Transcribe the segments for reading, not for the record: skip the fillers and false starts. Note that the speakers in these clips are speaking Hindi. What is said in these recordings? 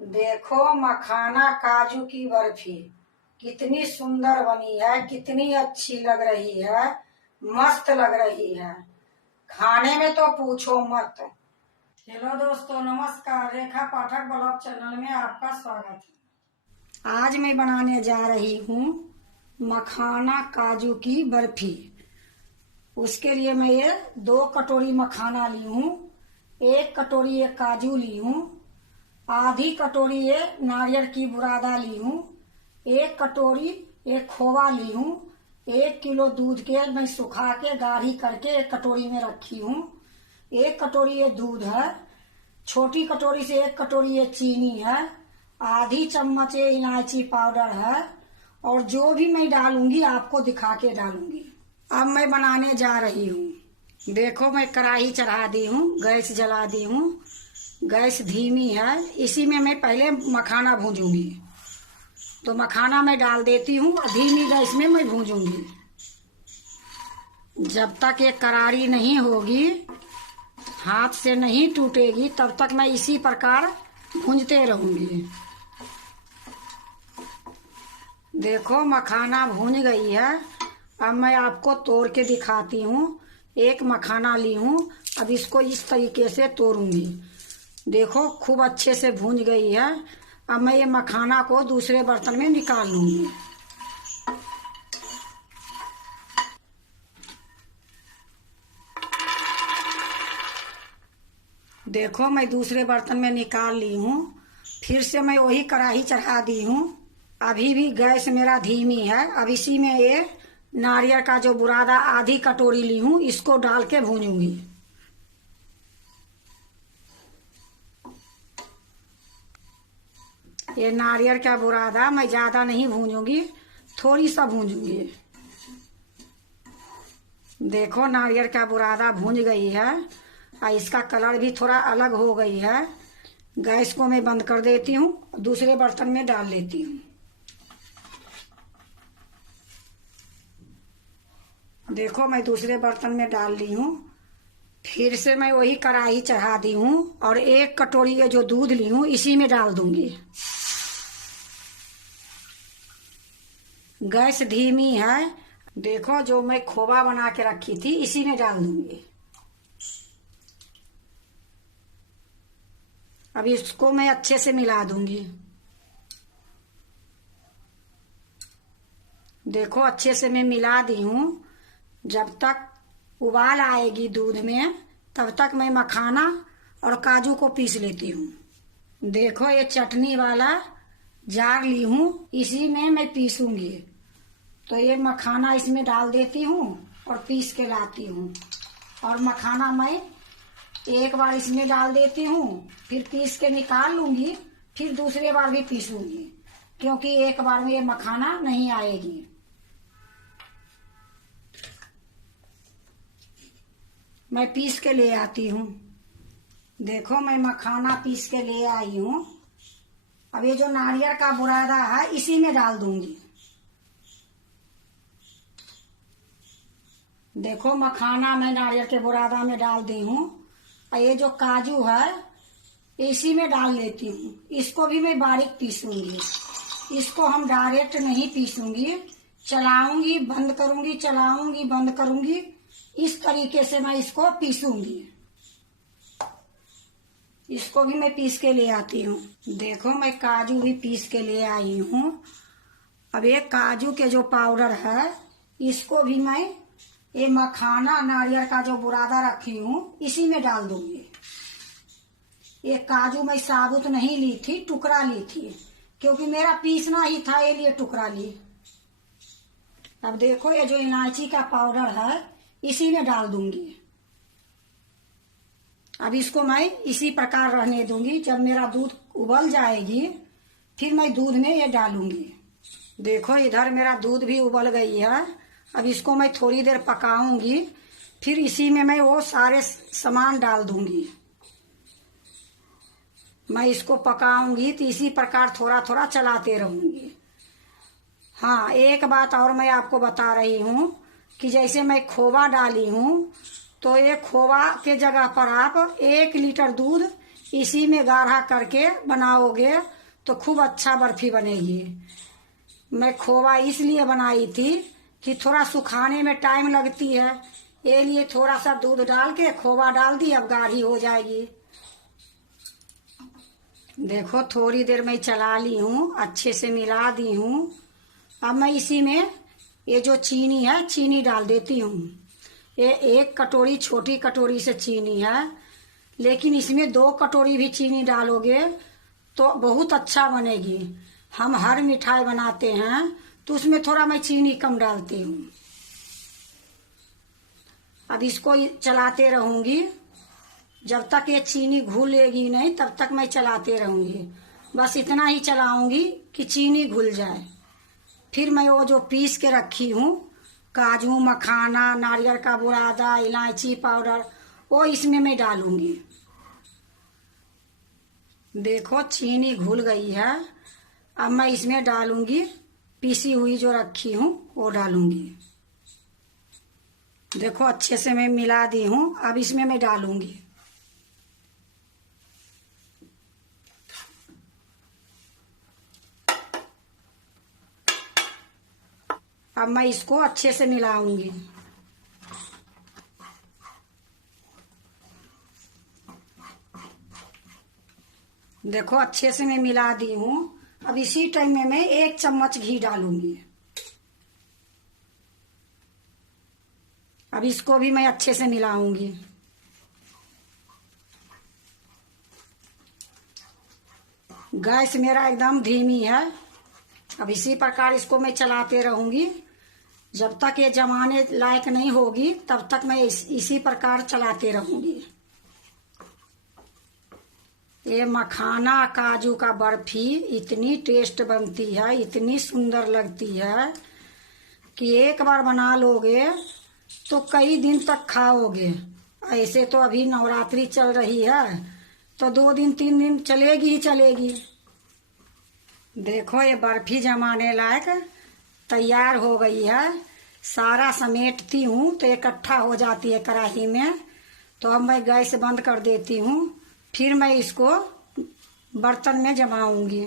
देखो मखाना काजू की बर्फी कितनी सुंदर बनी है, कितनी अच्छी लग रही है, मस्त लग रही है। खाने में तो पूछो मत। हेलो दोस्तों, नमस्कार। रेखा पाठक ब्लॉग चैनल में आपका स्वागत है। आज मैं बनाने जा रही हूँ मखाना काजू की बर्फी। उसके लिए मैं ये 2 कटोरी मखाना ली हूँ, 1 कटोरी ये काजू ली हूँ, आधी कटोरी ये नारियल की बुरादा ली हूँ, 1 कटोरी ये खोवा ली हूँ, 1 किलो दूध के मैं सुखा के गाढ़ी करके 1 कटोरी में रखी हूँ, 1 कटोरी ये दूध है, छोटी कटोरी से 1 कटोरी ये चीनी है, आधी चम्मच ये इलायची पाउडर है। और जो भी मैं डालूंगी आपको दिखा के डालूंगी। अब मैं बनाने जा रही हूँ। देखो मैं कढ़ाई चढ़ा दी हूँ, गैस जला दी हूँ, गैस धीमी है। इसी में मैं पहले मखाना भूंजूंगी। तो मखाना मैं डाल देती हूँ और धीमी गैस में मैं भूंजूंगी। जब तक ये करारी नहीं होगी, हाथ से नहीं टूटेगी, तब तक मैं इसी प्रकार भूंजते रहूंगी। देखो मखाना भूंज गई है। अब मैं आपको तोड़ के दिखाती हूँ। 1 मखाना ली हूँ, अब इसको इस तरीके से तोड़ूंगी। देखो खूब अच्छे से भूंज गई है। अब मैं ये मखाना को दूसरे बर्तन में निकाल लूंगी। देखो मैं दूसरे बर्तन में निकाल ली हूँ। फिर से मैं वही कढ़ाई चढ़ा दी हूँ। अभी भी गैस मेरा धीमी है। अब इसी में ये नारियल का जो बुरादा आधी कटोरी ली हूँ, इसको डाल के भूनूंगी। ये नारियल का बुरादा मैं ज्यादा नहीं भूनूंगी, थोड़ी सा भूनूंगी। देखो नारियल का बुरादा भून गई है और इसका कलर भी थोड़ा अलग हो गई है। गैस को मैं बंद कर देती हूँ, दूसरे बर्तन में डाल लेती हूँ। देखो मैं दूसरे बर्तन में डाल ली हूँ। फिर से मैं वही कढ़ाई चढ़ा दी हूँ और 1 कटोरी के जो दूध ली हूँ इसी में डाल दूंगी। गैस धीमी है। देखो जो मैं खोवा बना के रखी थी इसी में डाल दूंगी। अब इसको मैं अच्छे से मिला दूंगी। देखो अच्छे से मैं मिला दी हूँ। जब तक उबाल आएगी दूध में, तब तक मैं मखाना और काजू को पीस लेती हूँ। देखो ये चटनी वाला जार ली हूँ, इसी में मैं पीसूंगी। तो ये मखाना इसमें डाल देती हूँ और पीस के लाती हूँ। और मखाना मैं एक बार इसमें डाल देती हूँ, फिर पीस के निकाल लूंगी, फिर दूसरे बार भी पीसूंगी, क्योंकि एक बार में ये मखाना नहीं आएगी। मैं पीस के ले आती हूँ। देखो मैं मखाना पीस के ले आई हूँ। अब ये जो नारियल का बुरादा है इसी में डाल दूंगी। देखो मखाना मैं नारियल के बुरादा में डाल दी हूँ और ये जो काजू है इसी में डाल लेती हूँ। इसको भी मैं बारीक पीसूंगी। इसको हम डायरेक्ट नहीं पीसूंगी, चलाऊंगी बंद करूंगी, चलाऊंगी बंद करूंगी, इस तरीके से मैं इसको पीसूंगी। इसको भी मैं पीस के ले आती हूँ। देखो मैं काजू भी पीस के ले आई हूँ। अब ये काजू के जो पाउडर है इसको भी मैं ये मखाना नारियल का जो बुरादा रखी हूँ इसी में डाल दूंगी। ये काजू मैं साबुत नहीं ली थी, टुकड़ा ली थी, क्योंकि मेरा पीसना ही था, ये लिए टुकड़ा ली। अब देखो ये जो इलायची का पाउडर है इसी में डाल दूंगी। अब इसको मैं इसी प्रकार रहने दूंगी। जब मेरा दूध उबल जाएगी फिर मैं दूध में ये डालूंगी। देखो इधर मेरा दूध भी उबल गई है। अब इसको मैं थोड़ी देर पकाऊंगी, फिर इसी में मैं वो सारे सामान डाल दूंगी। मैं इसको पकाऊंगी तो इसी प्रकार थोड़ा थोड़ा चलाते रहूंगी। हाँ, एक बात और मैं आपको बता रही हूँ कि जैसे मैं खोवा डाली हूँ, तो ये खोवा के जगह पर आप 1 लीटर दूध इसी में गाढ़ा करके बनाओगे तो खूब अच्छा बर्फी बनेगी। मैं खोवा इसलिए बनाई थी कि थोड़ा सुखाने में टाइम लगती है, ये लिए थोड़ा सा दूध डाल के खोवा डाल दी, अब गाढ़ी हो जाएगी। देखो थोड़ी देर मैं चला ली हूँ, अच्छे से मिला दी हूँ। अब मैं इसी में ये जो चीनी है चीनी डाल देती हूँ। ये 1 कटोरी छोटी कटोरी से चीनी है, लेकिन इसमें 2 कटोरी भी चीनी डालोगे तो बहुत अच्छा बनेगी। हम हर मिठाई बनाते हैं तो उसमें थोड़ा मैं चीनी कम डालती हूँ। अब इसको चलाते रहूंगी जब तक ये चीनी घुलेगी नहीं, तब तक मैं चलाते रहूंगी। बस इतना ही चलाऊंगी कि चीनी घुल जाए। फिर मैं वो जो पीस के रखी हूँ काजू, मखाना, नारियल का बुरादा, इलायची पाउडर, वो इसमें मैं डालूंगी। देखो चीनी घुल गई है। अब मैं इसमें डालूंगी पीसी हुई जो रखी हूँ वो डालूंगी। देखो अच्छे से मैं मिला दी हूँ। अब इसमें मैं डालूंगी। अब मैं इसको अच्छे से मिलाऊंगी। देखो अच्छे से मैं मिला दी हूँ। अब इसी टाइम में मैं 1 चम्मच घी डालूंगी। अब इसको भी मैं अच्छे से मिलाऊंगी। गैस मेरा एकदम धीमी है। अब इसी प्रकार इसको मैं चलाते रहूंगी जब तक ये जमाने लायक नहीं होगी, तब तक मैं इसी प्रकार चलाते रहूंगी। ये मखाना काजू का बर्फी इतनी टेस्ट बनती है, इतनी सुंदर लगती है कि एक बार बना लोगे तो कई दिन तक खाओगे। ऐसे तो अभी नवरात्रि चल रही है तो 2 दिन 3 दिन चलेगी ही चलेगी। देखो ये बर्फी जमाने लायक तैयार हो गई है। सारा समेटती हूँ तो इकट्ठा हो जाती है कढ़ाई में। तो अब मैं गैस बंद कर देती हूँ। फिर मैं इसको बर्तन में जमाऊंगी।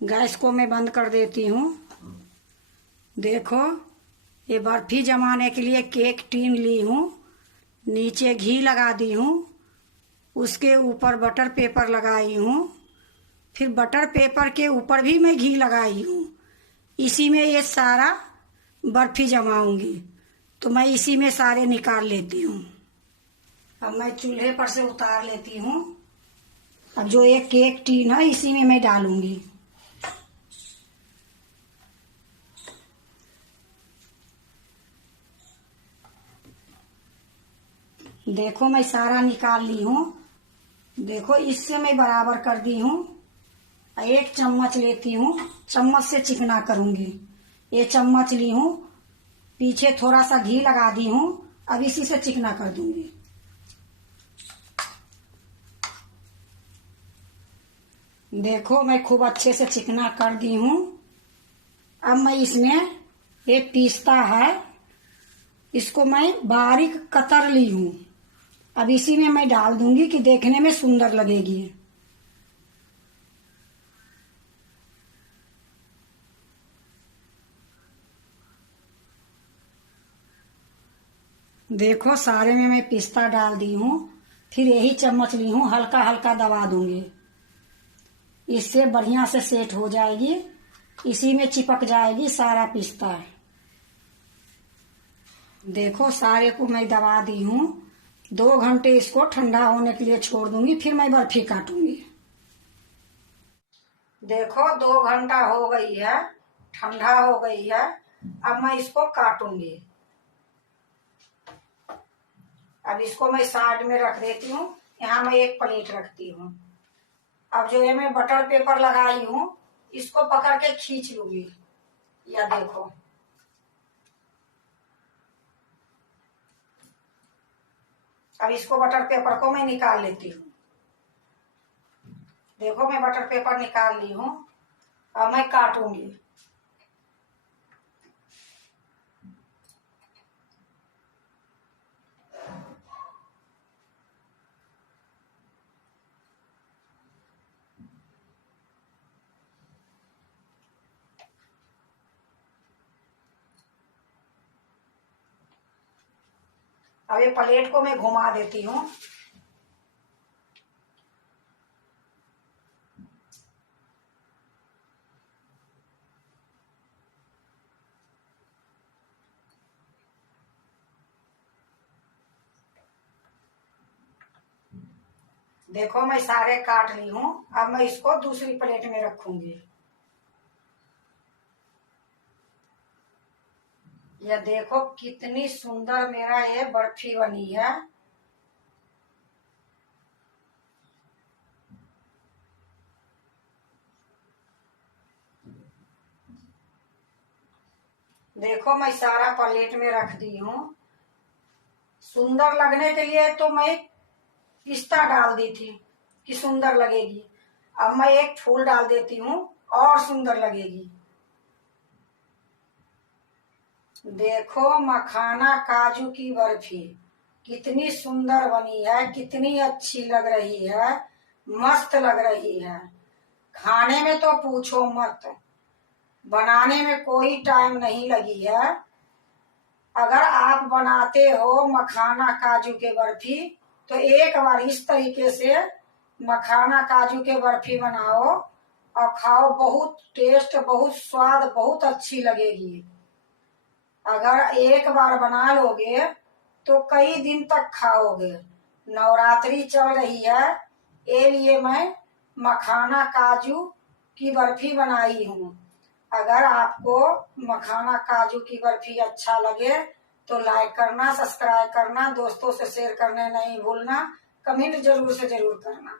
गैस को मैं बंद कर देती हूँ। देखो ये बर्फी जमाने के लिए केक टीन ली हूँ, नीचे घी लगा दी हूँ, उसके ऊपर बटर पेपर लगाई हूँ, फिर बटर पेपर के ऊपर भी मैं घी लगाई हूँ। इसी में ये सारा बर्फी जमाऊंगी। तो मैं इसी में सारे निकाल लेती हूँ। अब मैं चूल्हे पर से उतार लेती हूँ। अब जो एक केक टीन है इसी में मैं डालूंगी। देखो मैं सारा निकाल ली हूँ। देखो इससे मैं बराबर कर दी हूँ। 1 चम्मच लेती हूँ, चम्मच से चिकना करूंगी। ये चम्मच ली हूँ, पीछे थोड़ा सा घी लगा दी हूँ। अब इसी से चिकना कर दूंगी। देखो मैं खूब अच्छे से चिकना कर दी हूँ। अब मैं इसमें ये पिस्ता है, इसको मैं बारीक कतर ली हूँ। अब इसी में मैं डाल दूंगी कि देखने में सुंदर लगेगी। देखो सारे में मैं पिस्ता डाल दी हूँ। फिर यही चम्मच ली हूँ, हल्का हल्का दबा दूंगी। इससे बढ़िया से सेट हो जाएगी, इसी में चिपक जाएगी सारा पिस्ता। देखो सारे को मैं दबा दी हूँ। 2 घंटे इसको ठंडा होने के लिए छोड़ दूंगी, फिर मैं बर्फी काटूंगी। देखो 2 घंटा हो गई है, ठंडा हो गई है। अब मैं इसको काटूंगी। अब इसको मैं साइड में रख देती हूँ। यहाँ मैं एक प्लेट रखती हूँ। अब जो है मैं बटर पेपर लगाई हूँ, इसको पकड़ के खींच लूंगी। या देखो अब इसको बटर पेपर को मैं निकाल लेती हूँ। देखो मैं बटर पेपर निकाल ली हूँ। अब मैं काटूंगी। अब ये प्लेट को मैं घुमा देती हूँ। देखो मैं सारे काट ली हूँ। अब मैं इसको दूसरी प्लेट में रखूंगी। ये देखो कितनी सुंदर मेरा ये बर्फी बनी है। देखो मैं सारा प्लेट में रख दी हूँ। सुंदर लगने के लिए तो मैं पिस्ता डाल दी थी कि सुंदर लगेगी। अब मैं एक फूल डाल देती हूँ और सुंदर लगेगी। देखो मखाना काजू की बर्फी कितनी सुंदर बनी है, कितनी अच्छी लग रही है, मस्त लग रही है। खाने में तो पूछो मत, बनाने में कोई टाइम नहीं लगी है। अगर आप बनाते हो मखाना काजू के बर्फी तो एक बार इस तरीके से मखाना काजू के बर्फी बनाओ और खाओ। बहुत टेस्ट, बहुत स्वाद, बहुत अच्छी लगेगी। अगर एक बार बना लोगे तो कई दिन तक खाओगे। नवरात्रि चल रही है, ये लिए मैं मखाना काजू की बर्फी बनाई हूँ। अगर आपको मखाना काजू की बर्फी अच्छा लगे तो लाइक करना, सब्सक्राइब करना, दोस्तों से शेयर करने नहीं भूलना, कमेंट जरूर से जरूर करना।